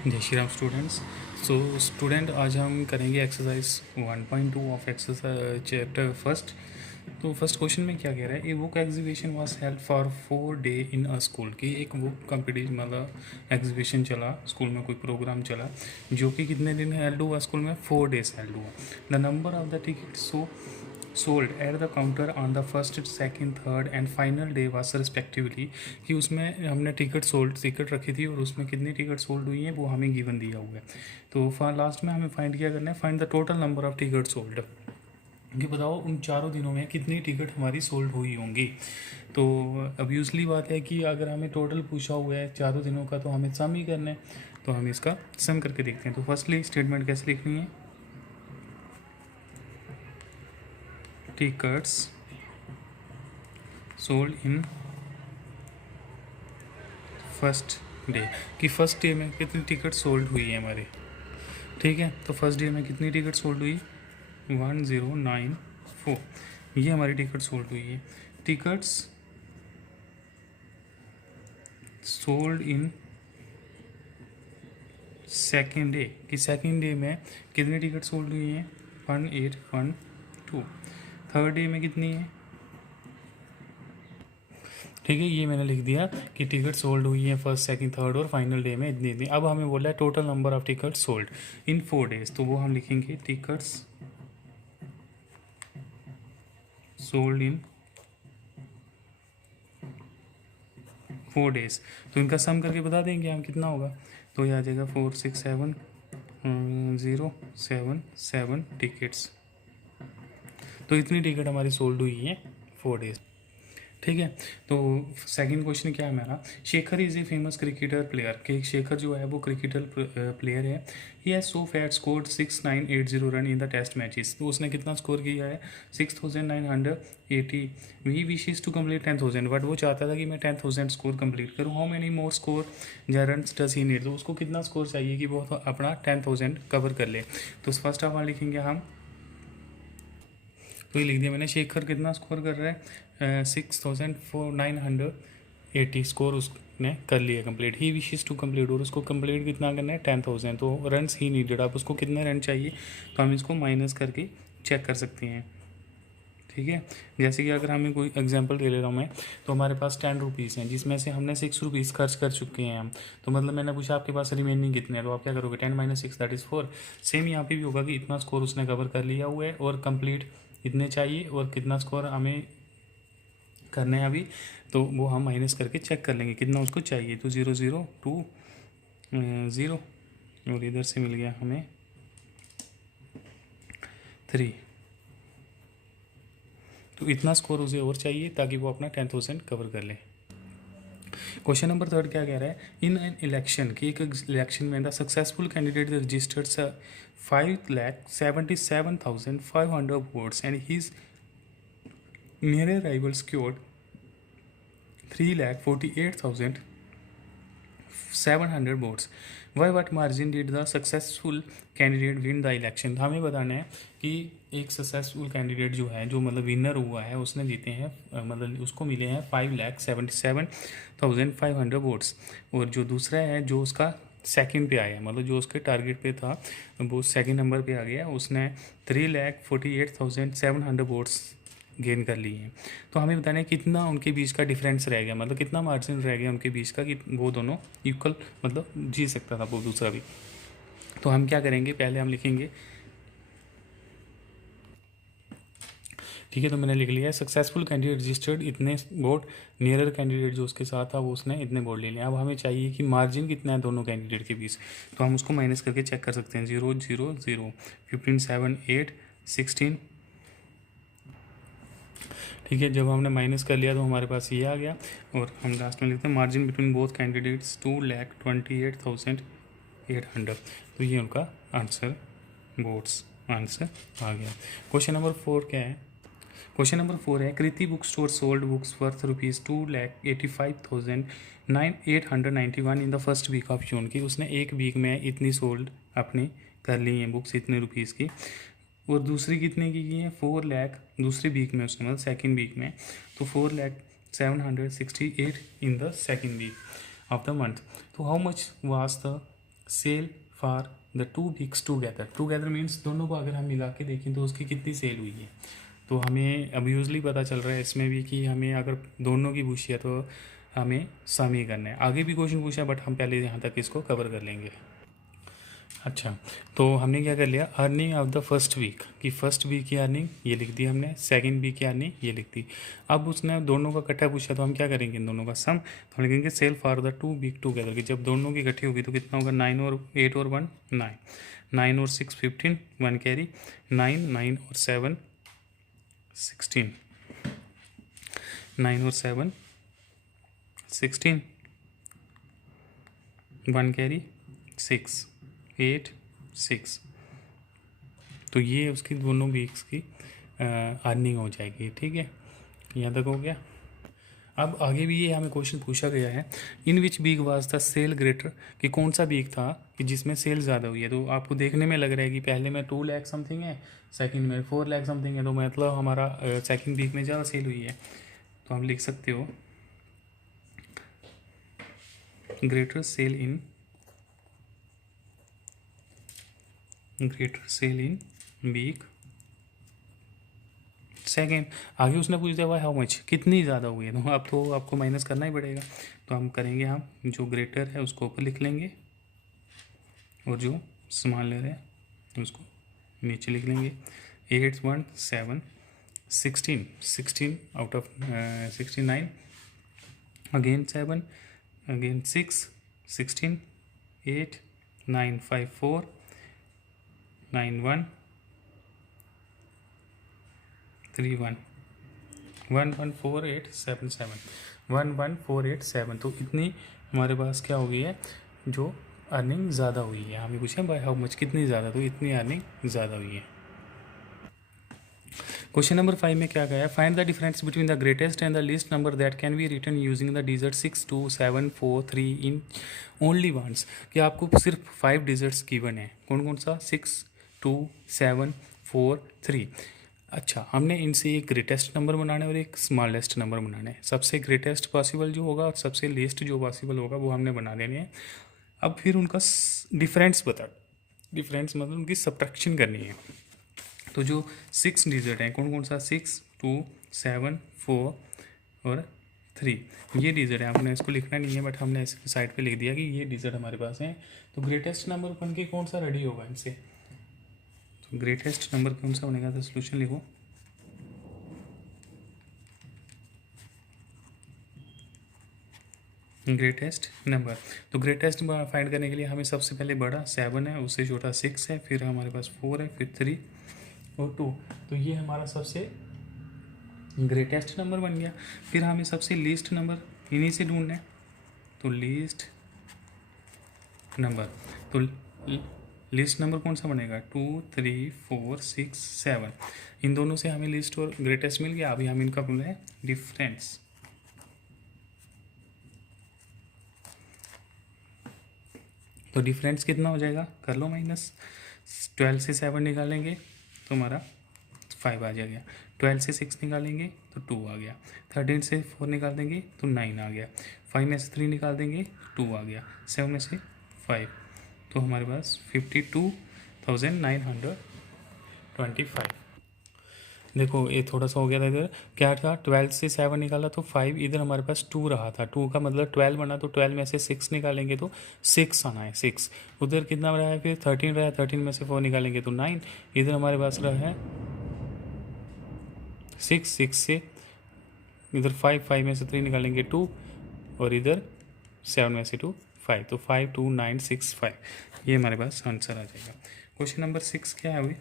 जय Shri Ram students. So student आज हम करेंगे exercise 1.2 of exercise chapter first. तो फर्स्ट क्वेश्चन में क्या कह रहा है, a book exhibition was held for 4 day in a school. कि एक बुक कंपटीशन मतलब एग्जीबिशन चला स्कूल में, कोई प्रोग्राम चला जो कि कितने दिन हेल्ड हुआ स्कूल में, 4 days हेल्ड हुआ। The number of the ticket sold at the counter on the first, second, third and final day was respectively. कि उसमें हमने टिकट रखी थी और उसमें कितनी टिकट सोल्ड हुई हैं वो हमें गिवन दिया हुआ है। तो लास्ट में हमें फाइंड क्या करना है, find the total number of ticket sold. कि बताओ उन चारों दिनों में कितनी टिकट हमारी सोल्ड हुई होंगी। तो अब यूजली बात है कि अगर हमें टोटल पूछा हुआ है चारों दिनों का तो हमें सम ही करना है। तो हम इसका सम करके देखते हैं। तो फर्स्टली स्टेटमेंट कैसे लिखनी है, tickets sold in first day. कि फर्स्ट डे में कितनी टिकट सोल्ड हुई है हमारे। ठीक है, तो फर्स्ट डे में कितनी टिकट सोल्ड हुई, 1094। ये हमारी टिकट सोल्ड हुई है। Tickets sold in second day. कि सेकेंड डे में कितनी टिकट सोल्ड हुई है, 1812। थर्ड डे में कितनी है, ठीक है, ये मैंने लिख दिया कि टिकट सोल्ड हुई है फर्स्ट, सेकंड, थर्ड और फाइनल डे में इतनी इतनी। अब हमें बोला है total number of ticket sold in 4 days। तो वो हम लिखेंगे टिकट्स सोल्ड इन 4 days। तो इनका सम करके बता देंगे हम कितना होगा। तो ये आ जाएगा 467077 टिकट्स। तो इतनी टिकट हमारी सोल्ड हुई है 4 days। ठीक है, तो सेकंड क्वेश्चन क्या है हमारा, Shekhar is a famous cricketer player. कि शेखर जो है वो क्रिकेटर प्लेयर है। He has so far scored 6980 run in the test matches. तो उसने कितना स्कोर किया है, 6980। We wishes to complete 10,000, but वो चाहता था कि मैं 10,000 स्कोर कंप्लीट करूँ। How many more score run does he need. तो उसको कितना स्कोर चाहिए कि वो अपना 10,000 कवर कर ले। तो फर्स्ट ऑफ ऑल लिखेंगे हम, तो ये लिख दिया मैंने, शेखर कितना स्कोर कर रहा है, 6980 स्कोर उसने कर लिया complete. He wishes to complete, और उसको कंप्लीट कितना करना है, 10,000। तो रन्स ही नीडेड, आप उसको कितने रन चाहिए तो हम इसको माइनस करके चेक कर सकते हैं। ठीक है, जैसे कि अगर हमें कोई एग्जांपल ले ले रहा हूँ मैं, तो हमारे पास 10 रुपीज़ हैं जिसमें से हमने 6 रुपीज़ खर्च कर चुके हैं हम। तो मतलब मैंने पूछा आपके पास रिमेनिंग कितने हैं, तो आप क्या करोगे, 10 - 6 दैट इज़ 4। सेम यहाँ पे भी होगा कि इतना स्कोर उसने कवर कर लिया हुआ है और कंप्लीट इतने चाहिए, और कितना स्कोर हमें करने हैं अभी, तो वो हम माइनस करके चेक कर लेंगे कितना उसको चाहिए। तो 002 और इधर से मिल गया हमें 3। तो इतना स्कोर उसे और चाहिए ताकि वो अपना 10,000 कवर कर ले। क्वेश्चन नंबर थर्ड क्या कह रहा है, इन एन इलेक्शन, कि एक इलेक्शन में the successful candidate registered 5,77,500 votes and his near rival secured 3,48,700 votes. By what margin did the successful candidate win the election. हमें बताना है कि एक सक्सेसफुल कैंडिडेट जो है, जो मतलब विनर हुआ है, उसने जीते हैं मतलब उसको मिले हैं 5,77,500 वोट्स। और जो दूसरा है जो उसका सेकंड पे आया, मतलब जो उसके टारगेट पे था वो सेकंड नंबर पे आ गया, उसने 3,48,700 वोट्स गेन कर लिए हैं। तो हमें बताना है कितना उनके बीच का डिफरेंस रह गया, मतलब कितना मार्जिन रह गया उनके बीच का कि वो दोनों इक्वल मतलब जीत सकता था वो दूसरा भी। तो हम क्या करेंगे, पहले हम लिखेंगे, ठीक है, तो मैंने लिख लिया है सक्सेसफुल कैंडिडेट रजिस्टर्ड इतने वोट, नियरर कैंडिडेट जो उसके साथ था वो उसने इतने वोट ले लिए। अब हमें चाहिए कि मार्जिन कितना है दोनों कैंडिडेट के बीच। तो हम उसको माइनस करके चेक कर सकते हैं, 0,0,0, 15, 7, 8, 16। ठीक है, जब हमने माइनस कर लिया तो हमारे पास ये आ गया। और हम लास्ट में लिखते हैं मार्जिन बिटवीन बोथ कैंडिडेट्स 2,28,800। तो ये उनका आंसर, वोट्स आंसर आ गया। क्वेश्चन नंबर 4 क्या है, क्वेश्चन नंबर 4 है, Kriti book store sold books worth ₹2,85,891 in the first week of June. की उसने एक वीक में इतनी सोल्ड अपनी कर ली हैं बुक्स इतने रुपीज़ की। और दूसरी कितने की है, 4 लाख दूसरी वीक में उसने, मतलब सेकेंड वीक में। तो 4,07,68 in the second week of the month. तो how much was the sale for the 2 weeks together. Together means दोनों को अगर हम मिला के देखें तो उसकी कितनी सेल हुई है। तो हमें अब यूजली पता चल रहा है इसमें भी कि हमें अगर दोनों की पूछी है तो हमें सम ही करना है। आगे भी क्वेश्चन पूछा बट हम पहले यहाँ तक इसको कवर कर लेंगे। अच्छा, तो हमने क्या कर लिया, earning of the first week की फर्स्ट वीक की अर्निंग ये लिख दी हमने, सेकंड वीक की अर्निंग ये लिख दी। अब उसने दोनों का इकट्ठा पूछा तो हम क्या करेंगे, इन दोनों का सम। तो हम लिखेंगे sale for the 2 week together की जब दोनों की इकट्ठी होगी तो कितना होगा, 9 और 8 और 1 9, 9 और 6 15, 1 कैरी, 9 9 और 7 16, 9 और 7 16, 1 कैरी 6 8 6। तो ये उसकी दोनों वीक्स की अर्निंग हो जाएगी। ठीक है, यहाँ तक हो गया। अब आगे भी ये हमें क्वेश्चन पूछा गया है, in which week was the sale greater, कि कौन सा वीक था कि जिसमें सेल ज़्यादा हुई है। तो आपको देखने में लग रहा है कि पहले में 2 लाख समथिंग है, सेकंड में 4 लाख समथिंग है, तो मतलब हमारा सेकंड वीक में ज़्यादा सेल हुई है। तो हम लिख सकते हो ग्रेटर सेल इन वीक सेकेंड। आगे उसने पूछ दिया वाई हाउ मच, कितनी ज़्यादा हुई है, तो अब तो आपको माइनस करना ही पड़ेगा। तो हम करेंगे, हम जो ग्रेटर है उसको ऊपर लिख लेंगे और जो स्मॉल ले रहे हैं उसको नीचे लिख लेंगे। 8 1 7 16 16 आउट ऑफ 69, अगेन 7 अगेन 6 16 8 9 5 4 9 1 3 1 1 1 4 8 7 7 1 1 4 8 7। तो इतनी हमारे पास क्या हो गई है, जो अर्निंग ज़्यादा हुई है। हमें पूछे बाय हाउ मच, कितनी ज़्यादा, तो इतनी अर्निंग ज़्यादा हुई है। क्वेश्चन नंबर 5 में क्या गया, find the difference between the greatest and the least number that can be written using the digit 6 2 7 4 3 in only once. कि आपको सिर्फ 5 डिजिट्स गिवन है, कौन कौन सा, 6 2 7 4 3। अच्छा, हमने इनसे एक ग्रेटेस्ट नंबर बनाना है और एक स्मॉलेस्ट नंबर बनाना है। सबसे ग्रेटेस्ट पॉसिबल जो होगा और सबसे लीस्ट जो पॉसिबल होगा वो हमने बना देने हैं। अब फिर उनका डिफरेंस डिफरेंस मतलब उनकी सब्ट्रैक्शन करनी है। तो जो 6 डिजिट हैं, कौन कौन सा, 6 2 7 4 और 3, ये डिजिट है। आपने इसको लिखना नहीं है बट हमने इस साइड पे लिख दिया कि ये डिजिट हमारे पास हैं। तो ग्रेटेस्ट नंबर बन के कौन सा रेडी होगा इनसे, तो ग्रेटेस्ट नंबर कौन सा बनेगा, तो सोल्यूशन लिखो। ग्रेटेस्ट नंबर, तो ग्रेटेस्ट फाइंड करने के लिए हमें सबसे पहले बड़ा 7 है, उससे छोटा 6 है, फिर हमारे पास 4 है, फिर 3 और 2। तो ये हमारा सबसे ग्रेटेस्ट नंबर बन गया। फिर हमें सबसे लीस्ट नंबर इन्हीं से ढूंढना है। तो लीस्ट नंबर, तो लिस्ट नंबर कौन सा बनेगा, 2 3 4 6 7। इन दोनों से हमें लिस्ट और ग्रेटेस्ट मिल गया। अभी हम इनका बोल रहे हैं डिफरेंस। तो डिफरेंस कितना हो जाएगा, कर लो माइनस। 12 से 7 निकालेंगे तो हमारा 5 आ जाएगा। 12 से 6 निकालेंगे तो 2 आ गया। 13 से 4 निकाल देंगे तो 9 आ गया। 5 में से 3 निकाल देंगे 2 आ गया। 7 में से 5, तो हमारे पास 52,925। देखो ये थोड़ा सा हो गया था इधर, क्या था, 12 से 7 निकाला तो 5, इधर हमारे पास 2 रहा था, 2 का मतलब 12 बना, तो 12 में से 6 निकालेंगे तो 6 आना है, 6। उधर कितना रहा है, फिर 13 रहा है, 13 में से 4 निकालेंगे तो 9। इधर हमारे पास रहा है 6, 6 से इधर 5, 5 में से 3 निकालेंगे 2, और इधर 7 में से 2 5, तो 52,965 ये हमारे पास आंसर आ जाएगा। क्वेश्चन नंबर 6 क्या है अभी,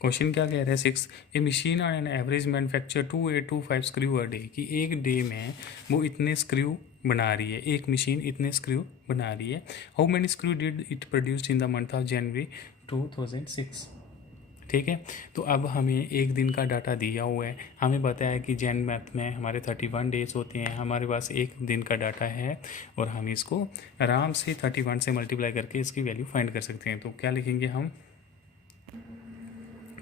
क्वेश्चन क्या कह रहा है 6, a machine on an average manufacture 2825 screw a day, कि एक डे में वो इतने स्क्रू बना रही है, एक मशीन इतने स्क्रू बना रही है। How many screw did it produced in the month of January 2006। ठीक है, तो अब हमें एक दिन का डाटा दिया हुआ है, हमें बताया कि जैन मैथ में हमारे 31 डेज होते हैं, हमारे पास एक दिन का डाटा है और हम इसको आराम से 31 से मल्टीप्लाई करके इसकी वैल्यू फाइंड कर सकते हैं। तो क्या लिखेंगे हम,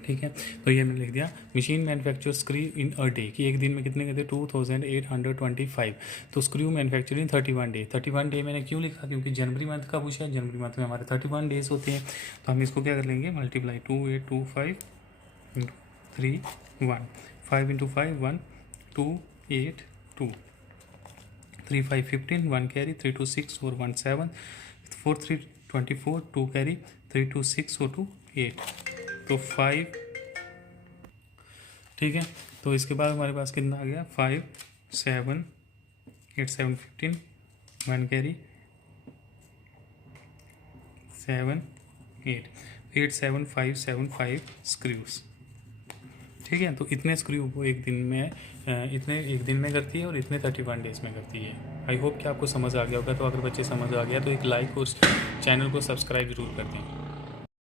ठीक है, तो ये मैंने लिख दिया मशीन मैन्युफैक्चर स्क्रू इन अ डे कि एक दिन में कितने करते 2825। तो स्क्रू मैन्युफैक्चर इन 31 डे। 31 डे मैंने क्यों लिखा, क्योंकि जनवरी मंथ का पूछा है, जनवरी मंथ में हमारे 31 डेज होते हैं। तो हम इसको क्या कर लेंगे, मल्टीप्लाई 2825 इंटू 3 1 5 इंटू 5 1 2 8 2 3 5 15 1 कैरी 3 2 6 और 1 7 4 3 24 2 कैरी 3 2 6 और 2 8 तो 5। ठीक है, तो इसके बाद हमारे पास कितना आ गया 5 7 8 7 15 1 कैरी 7 8 8 7 5 7 5 स्क्रूज। ठीक है, तो इतने स्क्रू वो एक दिन में इतने एक दिन में करती है और इतने 31 डेज में करती है। आई होप कि आपको समझ आ गया होगा। तो अगर बच्चे समझ आ गया तो एक लाइक और चैनल को सब्सक्राइब जरूर कर दें।